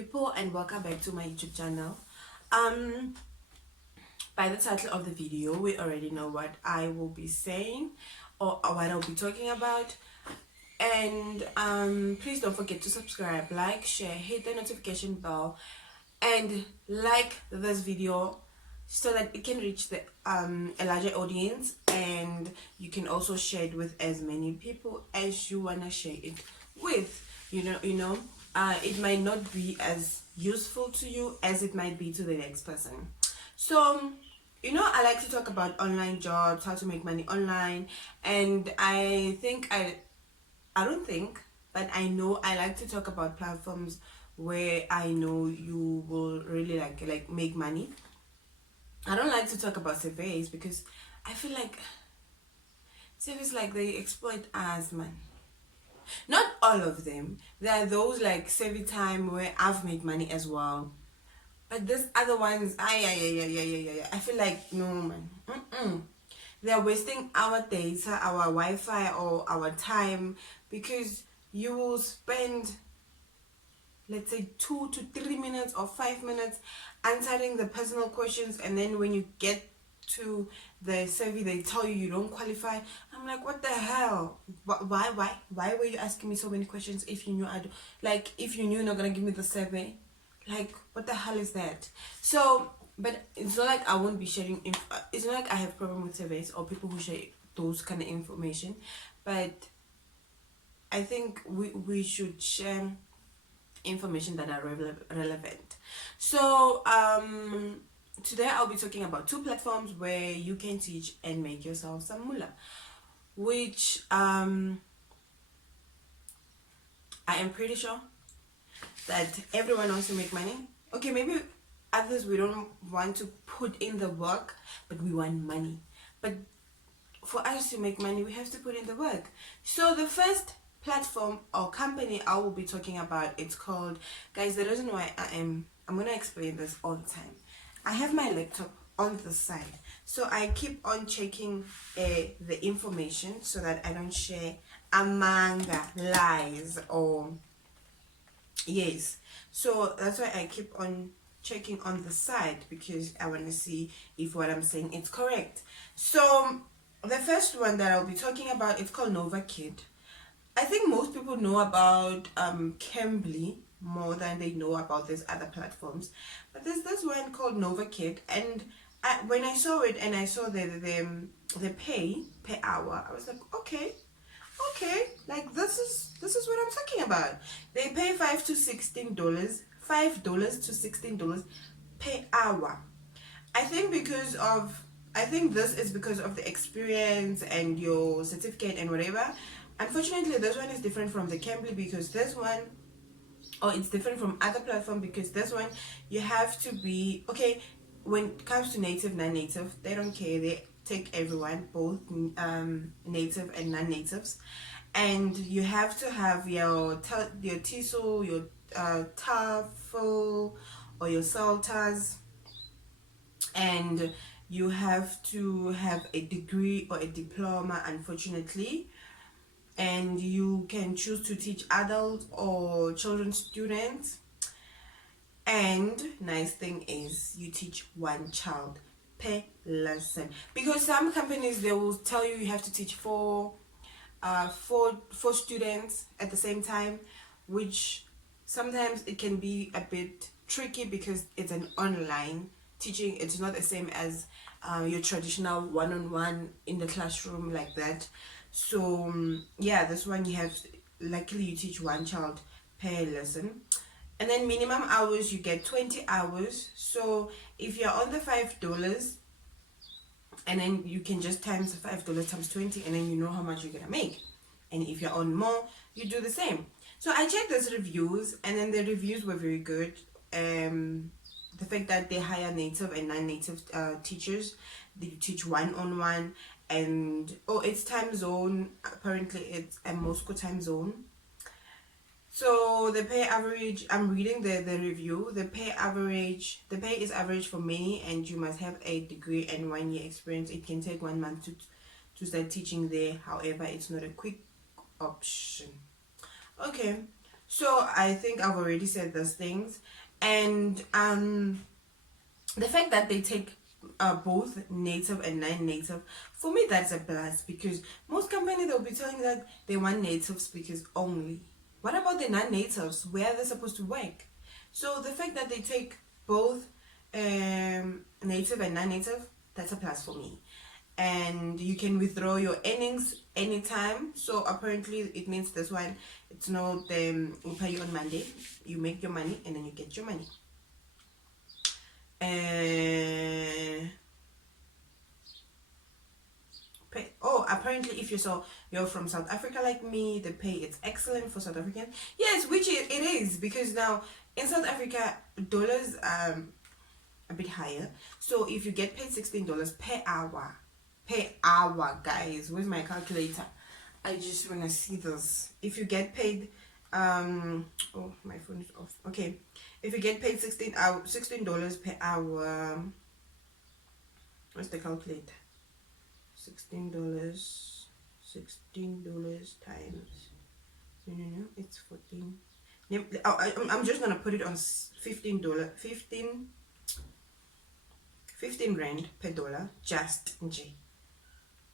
people, and welcome back to my YouTube channel. By the title of the video, we already know what I will be saying or what I'll be talking about. And please don't forget to subscribe, like, share, hit the notification bell, and like this video so that it can reach the a larger audience, and you can also share it with as many people as you wanna share it with. It might not be as useful to you as it might be to the next person. So I like to talk about online jobs, how to make money online, and I don't think, but I know I like to talk about platforms where I know you will really like make money. I don't like to talk about surveys because I feel like surveys like they exploit us, man. Not all of them. There are those like Savvy Time where I've made money as well. But these other ones, I feel like no, man. They're wasting our data, our Wi-Fi, or our time, because you will spend, let's say, 2 to 3 minutes or 5 minutes answering the personal questions, and then when you get to the survey they tell you don't qualify. I'm like, what the hell? Why were you asking me so many questions if you knew if you knew you're not gonna give me the survey? Like, what the hell is that? So, but it's not like I won't be sharing it's not like I have problem with surveys or people who share those kind of information, but I think we should share information that are relevant. So today I'll be talking about 2 platforms where you can teach and make yourself some moolah, which I am pretty sure that everyone wants to make money. Okay, maybe others we don't want to put in the work, but we want money. But for us to make money, we have to put in the work. So the first platform or company I will be talking about, it's called, guys, the reason why I'm gonna explain this all the time. I have my laptop on the side, so I keep on checking the information so that I don't share manga lies or yes. So that's why I keep on checking on the side, because I want to see if what I'm saying is correct. So the first one that I'll be talking about, it's called Novakit. I think most people know about Cambly more than they know about these other platforms, but there's this one called Novakit, and when I saw it and I saw the pay per hour, I was like, okay, like this is what I'm talking about. They pay $5 to $16, $5 to $16 per hour. I think this is because of the experience and your certificate and whatever. Unfortunately, this one is different from the Cambly, because this one, or it's different from other platform, because this one you have to be okay. When it comes to native, non-native, they don't care. They take everyone, both native and non-natives, and you have to have your TESOL, your TOEFL, or your CELTAs, and you have to have a degree or a diploma, unfortunately. And you can choose to teach adult or children students. And nice thing is you teach one child per lesson, because some companies, they will tell you have to teach four students at the same time, which sometimes it can be a bit tricky because it's an online teaching. It's not the same as your traditional one-on-one in the classroom like that. So yeah, this one luckily you teach one child per lesson. And then minimum hours, you get 20 hours. So if you're on the $5, and then you can just times $5 times 20, and then you know how much you're gonna make. And if you're on more, you do the same. So I checked those reviews, and then the reviews were very good. The fact that they hire native and non-native teachers, they teach one-on-one, and it's time zone. Apparently it's a Moscow time zone. So the pay average, I'm reading the review, the pay is average for many, and you must have a degree and 1 year experience. It can take 1 month to start teaching there. However, it's not a quick option. Okay, So I think I've already said those things. And the fact that they take both native and non-native, for me that's a plus, because most companies they'll be telling that they want native speakers only. What about the non-natives? Where are they supposed to work? So the fact that they take both native and non-native, that's a plus for me. And you can withdraw your earnings anytime. So apparently it means this one, it's not we pay you on Monday, you make your money and then you get your money. Apparently if you're from South Africa like me, the pay is excellent for South Africans. Yes, which it is, because now in South Africa dollars a bit higher. So if you get paid $16 per hour, guys, where's my calculator? I just want to see this. If you get paid oh, my phone is off. Okay, if you get paid $16 per hour, what's the calculator? $16 times, no, it's 14. I'm just gonna put it on $15, 15 rand per dollar, just J,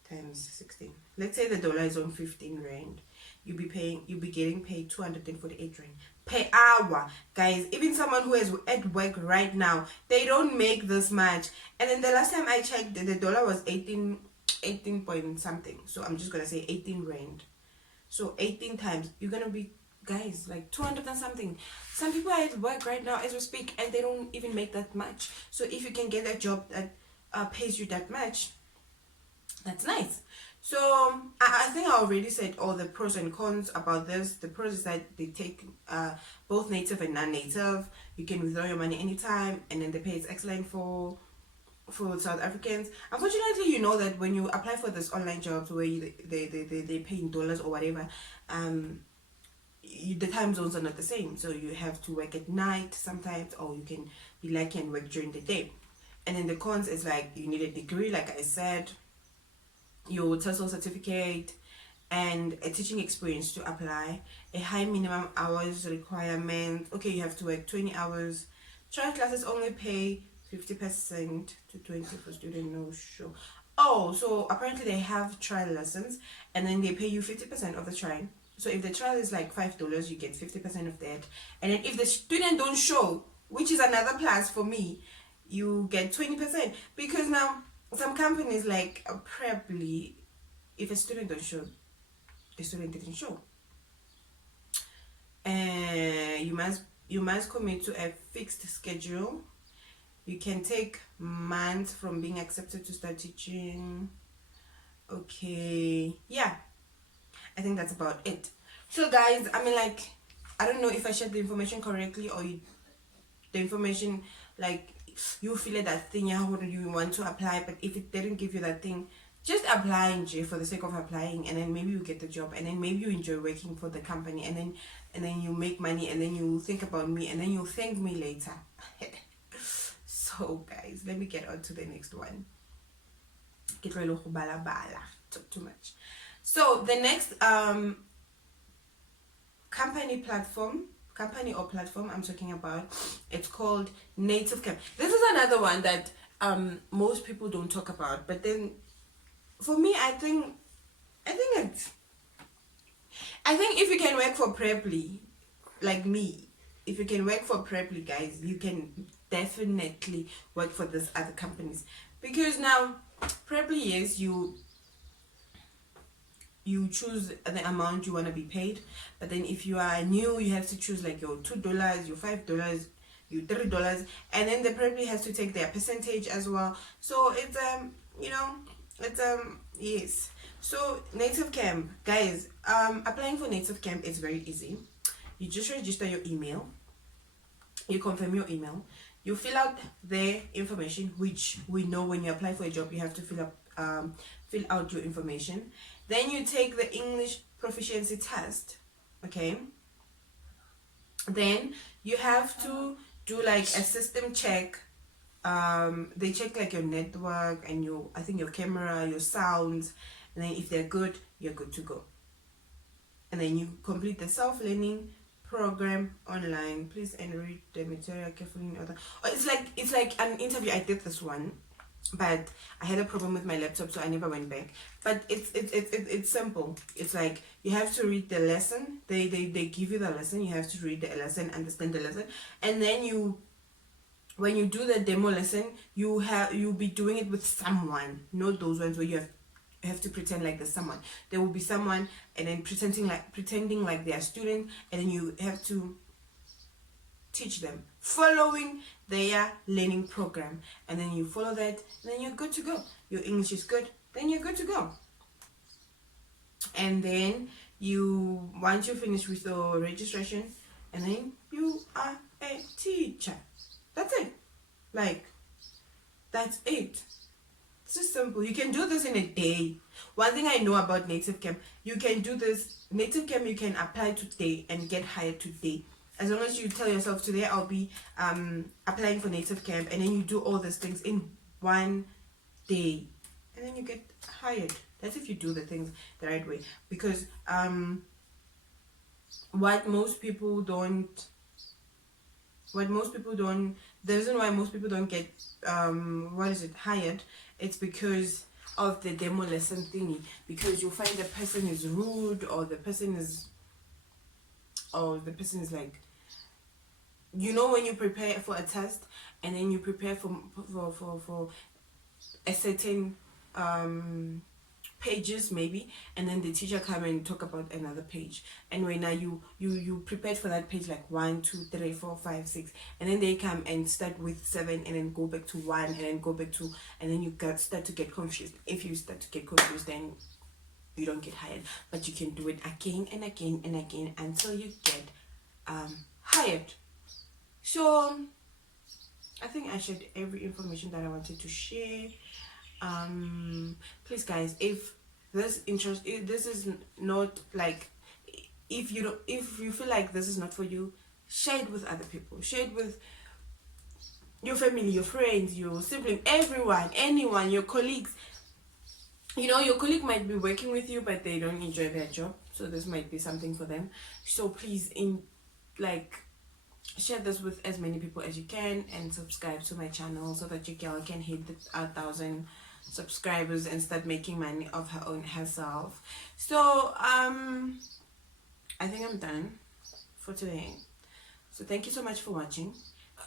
times 16. Let's say the dollar is on 15 rand. You'll be getting paid 248 rand per hour, guys. Even someone who is at work right now, they don't make this much. And then the last time I checked, the dollar was 18 point something. So I'm just gonna say 18 rand. So 18 times, you're gonna be, guys, like 200 and something. Some people are at work right now as we speak and they don't even make that much. So if you can get a job that pays you that much, that's nice. So I think I already said all the pros and cons about this. The pros is that they take both native and non-native. You can withdraw your money anytime, and then the pay is excellent for South Africans. Unfortunately, you know that when you apply for this online jobs where they pay in dollars or whatever, the time zones are not the same. So you have to work at night sometimes, or you can be lucky and work during the day. And then the cons is like you need a degree, like I said, your TESOL certificate, and a teaching experience to apply, a high minimum hours requirement. Okay, you have to work 20 hours. Trial classes only pay 50% to 20 for student no show. Oh, so apparently they have trial lessons and then they pay you 50% of the trial. So if the trial is like $5, you get 50% of that. And then if the student don't show, which is another plus for me, you get 20%. Because now some companies like Preply, if a student don't show, the student didn't show. You must commit to a fixed schedule. You can take months from being accepted to start teaching. Okay, yeah, I think that's about it. So guys, I mean, like, I don't know if I shared the information correctly, or the information, like, you feel that thing, how would you want to apply, but if it didn't give you that thing, just apply for the sake of applying, and then maybe you get the job, and then maybe you enjoy working for the company, and then you make money, and then you think about me, and then you thank me later. So guys, let me get on to the next one. Talk too much. So the next company or platform I'm talking about, it's called Native Camp. This is another one that most people don't talk about, but then for me, I think if you can work for Preply, like me, if you can work for Preply, guys, you can definitely work for these other companies, because now Preply is you choose the amount you want to be paid, but then if you are new, you have to choose like your $2, your $5, your $3, and then the Preply has to take their percentage as well. So it's yes. So Native Camp, guys, applying for Native Camp is very easy. You just register your email, you confirm your email, you fill out their information, which we know when you apply for a job you have to fill out your information. Then you take the English proficiency test, okay? Then you have to do like a system check. They check like your network and I think your camera, your sounds, and then if they're good, you're good to go. And then you complete the self-learning program online. Please and read the material carefully in order. Oh, it's like an interview. I did this one, but I had a problem with my laptop, so I never went back. But it's simple. It's like you have to read the lesson. They give you the lesson. You have to read the lesson, understand the lesson, and then when you do the demo lesson, you'll be doing it with someone. Not those ones where you have to pretend like there's someone. There will be someone, and then pretending like they're a student, and then you have to teach them following their learning program, and then you follow that, and then you're good to go. Your English is good, then you're good to go. And then once you finish with your registration, and then you are a teacher. That's it. Like, that's it. It's just simple. You can do this in a day. One thing I know about Native Camp, you can do this. Native Camp, you can apply today and get hired today. As long as you tell yourself, today I'll be applying for Native Camp, and then you do all these things in one day, and then you get hired. That's if you do the things the right way. Because what most people don't, the reason why most people don't get hired, it's because of the demo lesson thingy. Because you'll find the person is rude, or the person is like, you know, when you prepare for a test, and then you prepare for a certain pages maybe, and then the teacher come and talk about another page, and when now you prepared for that page like 1 2 3 4 5 6, and then they come and start with 7, and then go back to 1, and then go back to, and then you start to get confused. If you start to get confused, then you don't get hired. But you can do it again and again and again until you get hired. So I think I shared every information that I wanted to share. Please guys, if this is not like, if you feel like this is not for you, share it with other people. Share it with your family, your friends, your sibling, anyone, your colleagues. You know, your colleague might be working with you, but they don't enjoy their job, so this might be something for them. So please, share this with as many people as you can, and subscribe to my channel so that your girl can hit the 1,000 subscribers and start making money of her own herself. So I think I'm done for today. So thank you so much for watching.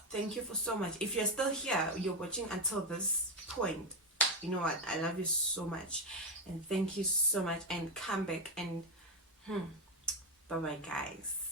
Thank you for so much. If you're still here, you're watching until this point, you know what, I love you so much, and thank you so much, and come back, and bye bye guys.